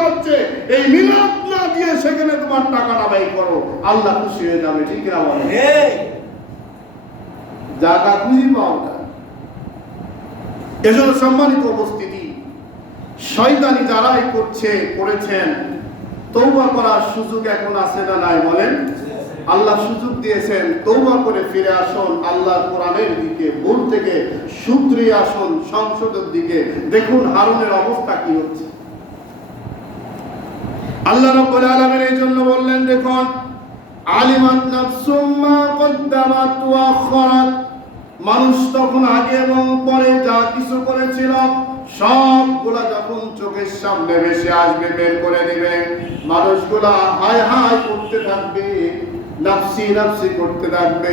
করছে। এই মিলাদ না দিয়ে সেখানে তোমার টাকাটা ব্যয় করো। আল্লাহ খুশি হয়ে যাবে ঠিক না বলে? জায়গা খুঁজি পাও না। এজন্য সম্মানিত উপস্থিতি শয়তানি যারাই করছে করেছেন তৌবা করার সুযোগ এখন আছে না নাই বলেন? আল্লাহ সুযোগ দিয়েছেন তৌবা করে ফিরে আসুন আল্লাহর কোরআনের দিকে ভুল থেকে শুধরে আসুন সংসদের দিকে। দেখুন হারুনের অবস্থা কি হচ্ছে। আল্লাহ রাব্বুল আলামিন এই জন্য বললেন, দেখুন, আলিমাত নাফসুম মা কদ্দামাত ওয়া আখারাত। মানুষ তখন আগে এবং পরে যা কিছু করেছিল, সবগুলা যখন চোখের সামনে ভেসে আসবে, বের করে দিবে। মানুষগুলা হায় হায় করতে থাকবে, নাফসি নাফসি করতে থাকবে।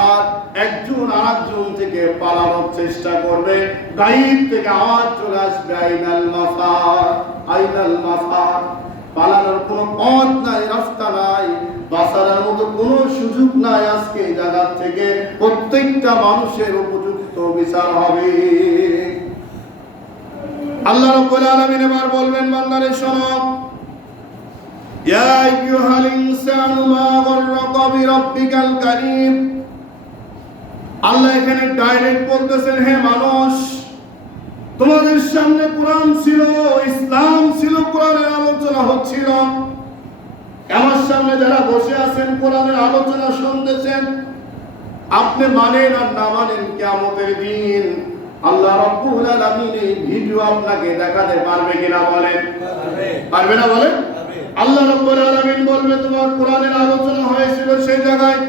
আর একজন আরেকজন থেকে পালানোর চেষ্টা করবে। গাইব থেকে আওয়াজ চলে আসবে, আইনাল মাফার আইনাল মাফার পালানোর কোনো পথ নাই, রাস্তা নাই, বাঁচানোর মতো কোনো সুযোগ নাই আজকে এই জায়গা থেকে। প্রত্যেকটা মানুষের উপযুক্ত বিচার হবে। আল্লাহ রাব্বুল আলামিন এবার বলবেন, বান্দারে, শোনো। ইয়া আইয়ুহাল ইনসানু মা গররাকা বিরাব্বিকাল কারীম। আল্লাহ এখানে ডাইরেক্ট বলতেছেন, হে মানুষ তোমাদের সামনে কোরআন ছিল ইসলাম ছিল কোরআনের আলোচনা হচ্ছিল। আমার সামনে যারা বসে আছেন কোরআনের আলোচনা শুনতেছেন আপনি মানেন আর না মানেন কিয়ামতের দিন। আল্লাহ রাব্বুল আলামিন এই ভিডিও আপনাকে দেখাতে পারবে কিনা বলেন? পারবে না বলেন? আল্লাহ রাব্বুল আলামিন বলবে তোমার কোরআনের আলোচনা হয়েছিল সেই জায়গায়।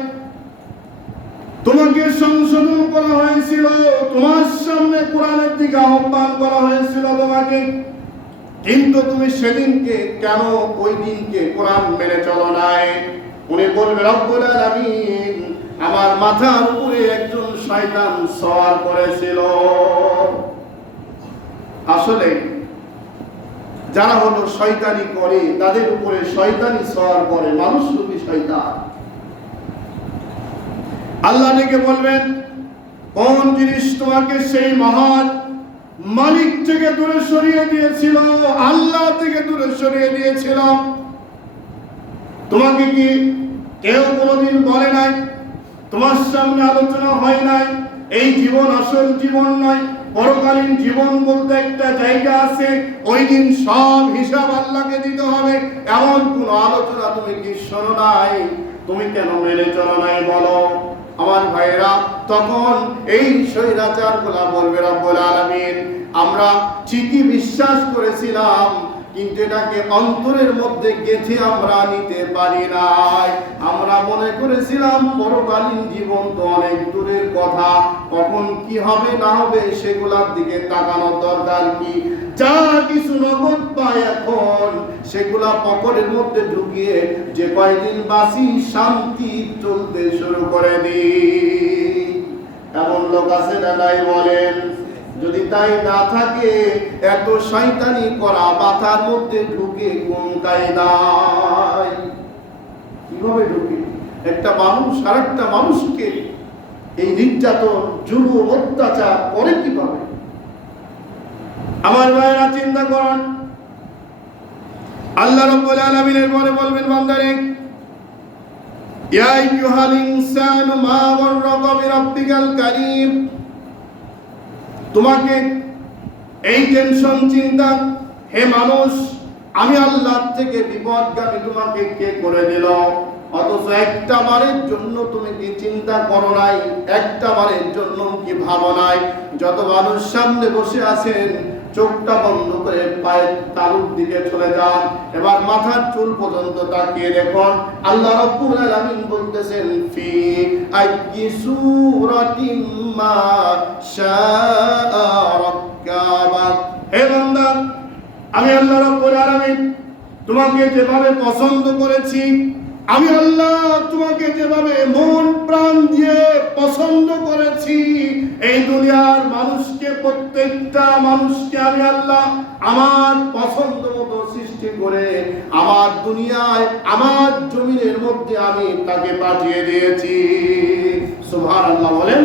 তোমাকে সংশোধন করা হয়েছিল, তোমার সামনে কোরআনের দিকে আহ্বান করা হয়েছিল তোমাকে। কিন্তু তুমি সেদিনকে কেন ওই দিনকে কোরআন মেনে চলো নাই? উনি বলবে, রব্বুল আলামিন, আমার মাথার উপরে একজন শয়তান সওয়ার করেছিল। আসলে যারা হলো শয়তানি করে, তাদের উপরে শয়তানি সওয়ার করে মানুষ রূপী শয়তান? আল্লাহ ডেকে বলবেন, কোন জিনিস তোমাকে সেই মহান মালিক থেকে দূরে সরিয়ে দিয়েছিল, আল্লাহ থেকে দূরে সরিয়ে দিয়েছিল? তোমাকে কি কেউ কোনোদিন বলে নাই, তোমার সামনে আলোচনা হয় নাই, এই জীবন আসল জীবন নয়, পরকালীন জীবন বলতে একটা জায়গা আছে, ওই দিন সব হিসাব আল্লাহকে দিতে হবে, এমন কোন আলোচনা তুমি কি শোনো নাই? তুমি কেন মেনে চলো নাই বলো? আমার ভাইয়েরা তখন এই স্বৈরাচারগুলা বলবে রব্বুল আলমিন আমরা ঠিকই বিশ্বাস করেছিলাম কিন্তু এটাকে অন্তরের মধ্যে গেঁথে আমরা নিতে পারি নাই। আমরা মনে করেছিলাম, পরকালীন জীবন তো অনেক দূরের কথা। কখন কি হবে, না হবে, সেগুলার দিকে তাকানোর দরকার কি? যা কিছু নগদ পায় এখন, সেগুলা পকেটের মধ্যে ঢুকিয়ে যে কয়দিন বাসি শান্তি চলতে শুরু করে দিই। এমন লোক আছে না বলেন? যদি তাই না থাকে, এত শয়তানি করা মাথার মধ্যে ঢুকে কোন তাই কায়দায় কীভাবে ঢুকে? একটা মানুষ আর একটা মানুষকে এই নির্যাতন, জুলুম, অত্যাচার করে কীভাবে? আমার ভাইরা, চিন্তা করেন। আল্লাহ রাব্বুল আলামিনের পরে বলবেন, বান্দারে, ইয়া আইয়ুহাল ইনসানু মা গররাকা বিরাব্বিকাল কারীম। তোমাকে এই টেনশন চিন্তা, হে মানুষ, আমি আল্লাহ থেকে বিপদগামী তোমাকে কে করে দিল? অথচ একটা বারের জন্য তুমি কি চিন্তা করো নাই? একটা বারের জন্য কি ভাবো নাই? যত মানুষ সামনে বসে আছেন চোখটা বন্ধ করে পায়ের তালুর দিকে চলে যান। এবার মাথার চুল পর্যন্ত তাকিয়ে দেখুন। আল্লাহ রাব্বুল আলামিন বলতেছেন, ফি আইয়ি সূরাতিন মা শাআ রাক্কাবা। হে বান্দা, আমি আল্লাহ রাব্বুল আলামিন তোমাকে যেভাবে পছন্দ করেছি, আমি আল্লাহ তোমাকে যেভাবে মন প্রাণ দিয়ে পছন্দ করেছি, এই দুনিয়ার মানুষকে প্রত্যেকটা মানুষকে আমি আল্লাহ আমার পছন্দ মতো সৃষ্টি করে আমার দুনিয়ায়, আমার জমিনের মধ্যে আমি তাকে পাঠিয়ে দিয়েছি। সুভান আল্লাহ বলেন।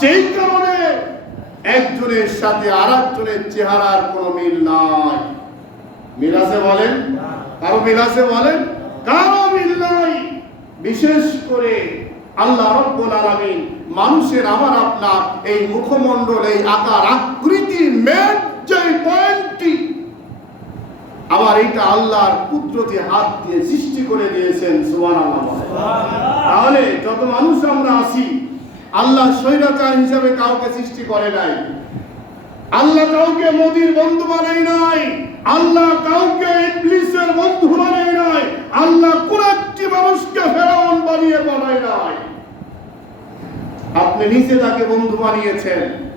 সেই কারণে একজনের সাথে আর একজনের চেহারার কোনো মিল নাই। মিল আছে বলেন? কারও মিল আছে বলেন? কারও মিল নাই। বিশেষ করে আল্লাহ রব্বুল আলামিন মানুষের আমার আপনার এই মুখমণ্ডল এই আকার আকৃতি মেন যে পয়েন্টটি আবার এটা আল্লাহর কুদরতি হাত দিয়ে সৃষ্টি করে দিয়েছেন সুবহানাল্লাহ বলেন। তাহলে যত মানুষ আমরা আছি আল্লাহ স্বৈরাচার হিসাবে কাউকে সৃষ্টি করে নাই। আল্লাহ কাউকে মোদির বন্ধু বানাই নাই। আল্লাহ কাউকে ইবলিসের বন্ধু বানাই নাই আল্লাহ কোন একটি মানুষকে ফেরাউন বানিয়ে বানাই নাই আপনি নিজে তাকে বন্ধু বানিয়েছেন।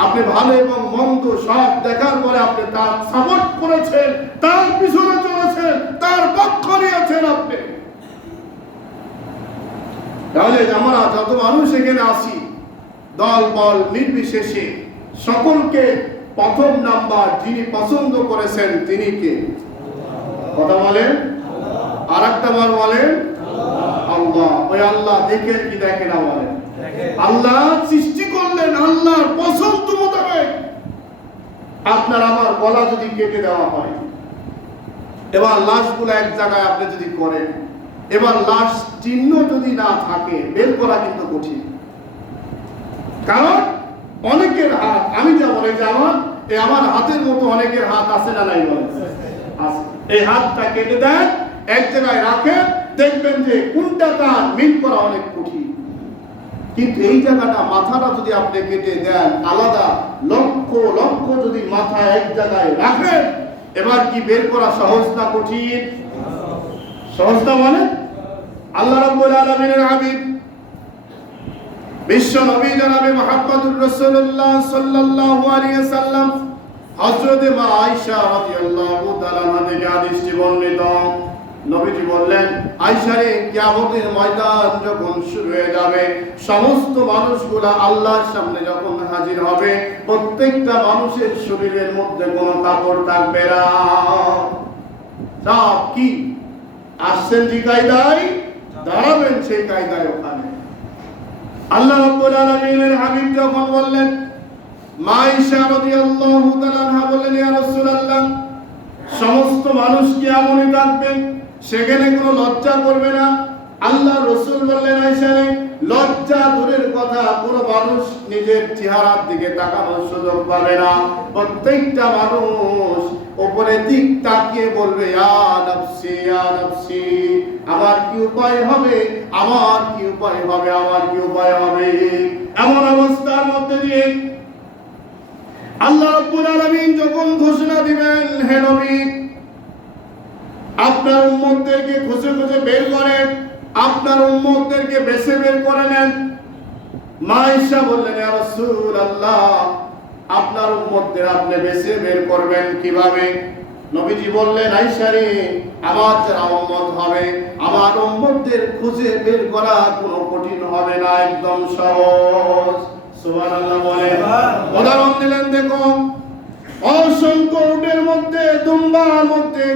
আপনি ভালো এবং মন্দ সব দেখার পরে আপনি তার সাপোর্ট করেছেন, তার পিছনে চলেছেন, তার পক্ষ নিয়েছেন আপনি। তাহলে আমরা যত মানুষ এখানে আসি দল, বল, নির্বিশেষে সকলকে প্রথম নাম্বার যিনি পছন্দ করেছেন তিনি কে? কথা বলেন? আর একটা বার বলেন? আল্লাহ। ওই আল্লাহ দেখেন কি দেখে না বলেন। আল্লাহ সৃষ্টি করলেন আল্লাহর পছন্দ মোতাবেক। আপনার আমার গলা যদি কেটে দেওয়া হয়, এবার লাশগুলো এক জায়গায় আপনি যদি করেন, এবার লাশ চিহ্ন যদি না থাকে, বের করা কিন্তু কঠিন। কারণ অনেকের হাত, আমি যেমন এই যে আমার এই আমার হাতের মতো অনেকের হাত আছে না নাই বলে এই হাতটা কেটে দেন, এক জায়গায় রাখেন, দেখবেন যে কোনটা তার মিল করা অনেক কঠিন। কিন্তু এই জায়গাটা, মাথাটা যদি আপনি কেটে দেন, আলাদা লক্ষ লক্ষ যদি মাথা এক জায়গায় রাখেন, এবার কি বের করা সহজ না কঠিন? সহজ না মানে? আল্লাহ রাব্বুল আলামিনের বিশ্ব নবী জনাবে মুহাম্মদুর রাসূলুল্লাহ সাল্লাল্লাহু আলাইহি সাল্লাম হযরতে মা আয়েশা রাদিয়াল্লাহু তাআলা থেকে হাদিসটি বর্ণিত। নবীজি বললেন আয়েশা রে কিয়ামতের ময়দান যখন শুরু হয়ে যাবে, সমস্ত মানুষগুলা আল্লাহর সামনে যখন হাজির হবে, প্রত্যেকটা মানুষের শরীরের মধ্যে কোনো কাপড় থাকবে না। সব কি? আসছেন যে কায়দায়? দাঁড়াবেন সেই কায়দায় ওখানে। আল্লাহ রাব্বুল আলামিনের হাবিব যখন বললেন, মা রাদিয়াল্লাহু তাআলা বললেন, ইয়া রাসূলুল্লাহ, সমস্ত মানুষ কি এমনই থাকবে? সেখানে কোনো লজ্জা করবে না। আল্লাহ রসুল বললেন রে, লজ্জা দূরের কথা কোনো মানুষ নিজের চেহারার দিকে তাকানোর সুযোগ পাবে না। প্রত্যেকটা মানুষ উপরে দিক তাকিয়ে বলবে আমার কি উপায় হবে? আমার কি উপায় হবে? আমার কি উপায় হবে? এমন অবস্থার মধ্যে দিয়ে আল্লাহ রাব্বুল আলামিন যখন ঘোষণা দিবেন হে নবী আপনার উম্মতদেরকে খুঁজে খুঁজে বের করেন আপনার উম্মতদেরকে বেছে বের করে নেন। মা ঈশা বললেন ইয়া রাসূলুল্লাহ আপনার উম্মতদের আপনি বেছে বের করবেন কীভাবে? নবীজি বললেন আয়েশা রে আমার যারা উম্মত হবে আমার উম্মতদের খুঁজে বের করা কোনো কঠিন হবে না একদম সহজ। সুবহানাল্লাহ বলেন। উদাহরণ দিলেন দেখো অসংখ্য উটের মধ্যে দুম্বার মধ্যে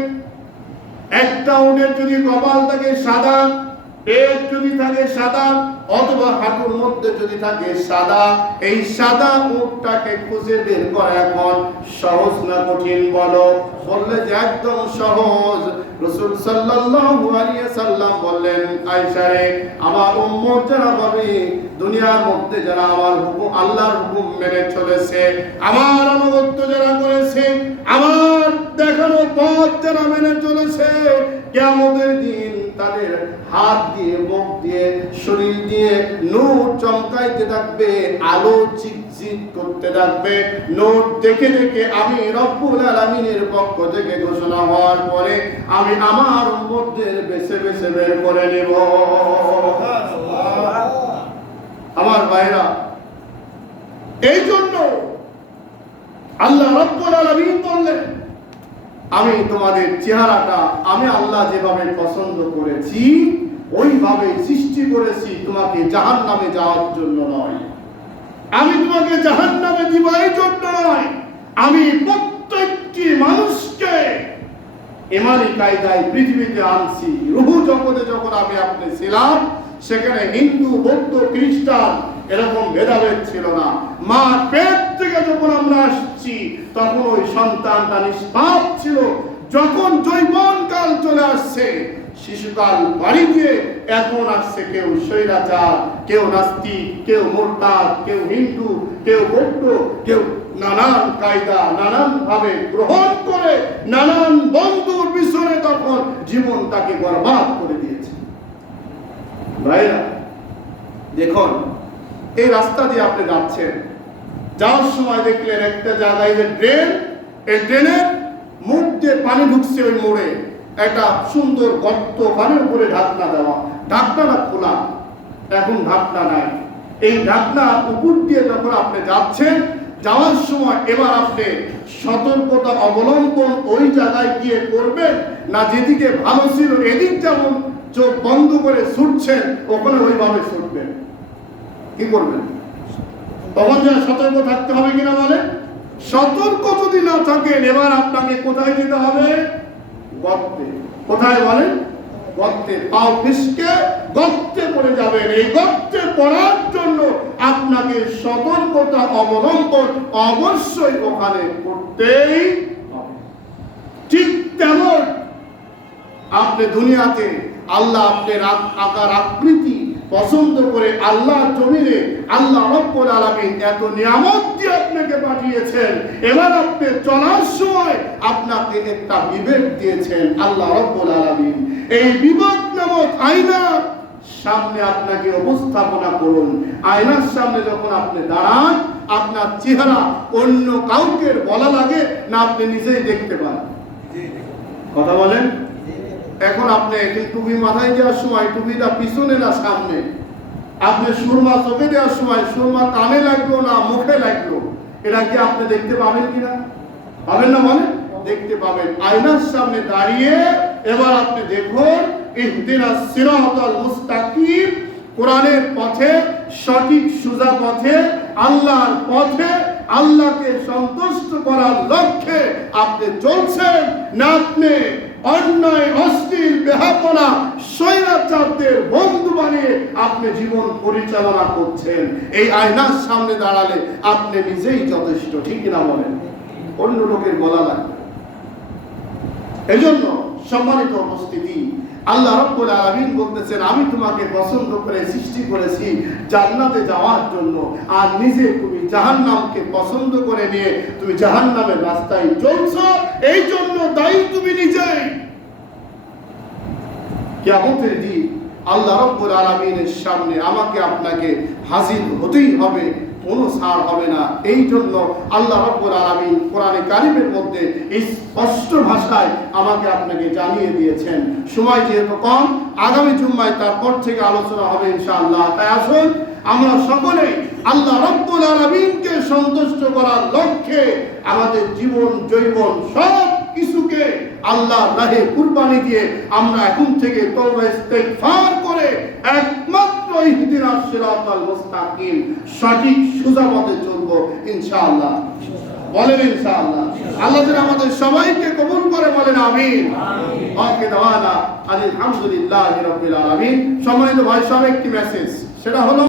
একটা উটের যদি কপাল থাকে সাদা, পেট যদি থাকে সাদা, অথবা হাঁটুর মধ্যে যদি থাকে সাদা, এই সাদা উটটাকে খুঁজে বের করা এখন সহজ না কঠিন বলো? বললে যে একদম সহজ। রসুল সাল্লাল্লাহু আলাইহি সাল্লাম বললেন, আয়েশা রে, আমার উম্মত যারা পাবে দুনিয়ার মধ্যে যারা আমার হুকুম, আল্লাহর হুকুম মেনে চলেছে, আমার অনুগত্য যারা করেছে, আমার দেখানো পথ যারা মেনে চলেছে, কিয়ামতের দিন তাদের হাত দিয়ে মুখ দিয়ে, শরীর দিয়ে নূর চমকাইতে থাকবে আলো চিকচিক করতে থাকবে। নূর দেখে দেখে আমি রব্বুল আলামিনের পক্ষ থেকে ঘোষণা হওয়ার পরে আমি আমার উম্মতদের বেছে বেছে বের করে নেব। আমার ভাইরা এই জন্য আল্লাহ রব্বুল আলামিন বললেন আমি তোমাদের চেহারাটা আমি আল্লাহ যেভাবে পছন্দ করেছি ওইভাবে সৃষ্টি করেছি তোমাকে জাহান নামে যাওয়ার জন্য নয়। আমি তোমাকে জাহান নামে দিব এই জন্য নয়, আমি প্রত্যেকটি মানুষকে এমানি কায়দায় পৃথিবীতে আনছি। রুহু জগতে যখন আমি আপনি ছিলাম, সেখানে হিন্দু, বৌদ্ধ, খ্রিস্টান এরকম ভেদাভেদ ছিল না। মা পেট থেকে যখন আমরা আসছি, তখন ওই সন্তানটা নিষ্পাপ ছিল। যখন জৈবন কাল চলে আসছে শিশুকাল বাড়ি দিয়ে এখন আসছে কেউ স্বৈরাচার, কেউ নাস্তিক, কেউ মোরতাদ কেউ হিন্দু, কেউ বৌদ্ধ, কেউ নানান কায়দা নানান ভাবে গ্রহণ করে নানান বন্ধুর পিছনে তখন জীবন তাকে বরবাদ করে দিয়েছে। ভাইরা দেখুন, এই রাস্তা দিয়ে আপনি যাচ্ছেন, যাওয়ার সময় দেখলেন একটা জায়গায় যে ড্রেন, এই ড্রেনের মুখ দিয়ে পানি ঢুকছে ওই মোড়ে। একটা সুন্দর গর্ত পানির উপরে ঢাকনা দেওয়া। ঢাকনাটা খোলা। এখন ঢাকনা নাই। এই ঢাকনা উপর দিয়ে যখন আপনি যাচ্ছেন, যাওয়ার সময় এবার আপনি সতর্কতা অবলম্বন ওই জায়গায় গিয়ে করবেন না, যেদিকে ভালো ছিল এদিক যেমন চোখ বন্ধ করে ছুটছেন, ওখানে ওইভাবে ছুটবেন। কি করবেন? তখন যেন সতর্ক থাকতে হবে কিনা বলে সতর্ক যদি না থাকেন, এবার আপনাকে কোথায় যেতে হবে? গর্তে। কোথায় বলেন? পাও পিসকে গর্তে পড়ে যাবেন। এই গর্তে পড়ার জন্য আপনাকে সতর্কতা অবলম্বন অবশ্যই ওখানে করতেই ঠিক তেমন আপনি দুনিয়াতে আল্লাহ আপনার আক- আকার আকৃতি পছন্দ করে আল্লাহ জমিনে আল্লাহ রব্বুল আলামিন এত নিয়ামত দিয়ে আপনাকে পাঠিয়েছেন। এবার আপনি চলার সময় আপনাকে একটা বিবেক দিয়েছেন আল্লাহ রব্বুল আলামিন। এই বিবেক নামক আয়না সামনে আপনাকে উপস্থাপনা করুন। আয়নার সামনে যখন আপনি দাঁড়ান, আপনার চেহারা অন্য কাউকে বলা লাগে না, আপনি নিজেই দেখতে পান। কথা বলেন। এখন আপনি টুপি মাথায় দেওয়ার সময় টুপিটা পিছনে না সামনে? আপনি সুরমা চোখে দেওয়ার সময় সুরমা কানে লাগল না মুখে লাগল? এটা কি আপনি দেখতে পাবেন কিনা? পাবেন না মানে? দেখতে পাবেন। আয়নার সামনে দাঁড়িয়ে এবার আপনি দেখুন, ইহদিনা সিরাতাল মুস্তাকিম, কোরআনের পথে, সঠিক সুজা পথে, আল্লাহর পথে, আল্লাহকে সন্তুষ্ট করার লক্ষ্যে আপনি চলছেন না আপনি অন্যায়, অস্থির, বেহাপনা, স্বৈরাচারদের বন্ধু বানিয়ে আপনি জীবন পরিচালনা করছেন। এই আয়নার সামনে দাঁড়ালে আপনি নিজেই যথেষ্ট, ঠিক না বলেন? অন্য লোকের বলা লাগবে। এজন্য সম্মানিত উপস্থিতি আল্লাহ রব্বুল আলামিন বলতেছেন, আমি তোমাকে পছন্দ করে সৃষ্টি করেছি জান্নাতে যাওয়ার জন্য। আর নিজে তুমি জাহান্নামকে পছন্দ করে নিয়ে তুমি জাহান্নামের রাস্তায় চলছো, এই জন্য দায়ী তুমি নিজেই। কিয়ামতের দিন আল্লাহ রব্বুল আলামিনের সামনে আমাকে আপনাকে হাজির হতেই হবে। কোনো ছাড় হবে না। এই জন্য আল্লাহ রব্বুল আলামিন কোরআনে কারিমের মধ্যে এই স্পষ্ট ভাষায় আমাকে আপনাকে জানিয়ে দিয়েছেন। সময় যেহেতু কম, আগামী জুম্মায় তারপর থেকে আলোচনা হবে ইনশাআল্লাহ। তাই আসুন, আমরা সকলে আল্লাহ রব্বুল আলামিনকে সন্তুষ্ট করার লক্ষ্যে আমাদের জীবন জৈবন সব কিছুকে আল্লাহ রাহে কুরবানি দিয়ে আমরা এখন থেকে তওবা, ইস্তেগফার করে একমাত্র ইহদিনাস সিরাতাল মুস্তাকিম। সঠিক সোজা পথে চলব ইনশাআল্লাহ। বলেন ইনশাআল্লাহ। আল্লাহ যেন আমাদের সবাইকে কবুল করে বলেন আমিন। ওকে দাওয়ানা আলহামদুলিল্লাহি রাব্বিল আলামিন। সম্মানিত ভাই সব একটি মেসেজ সেটা হলো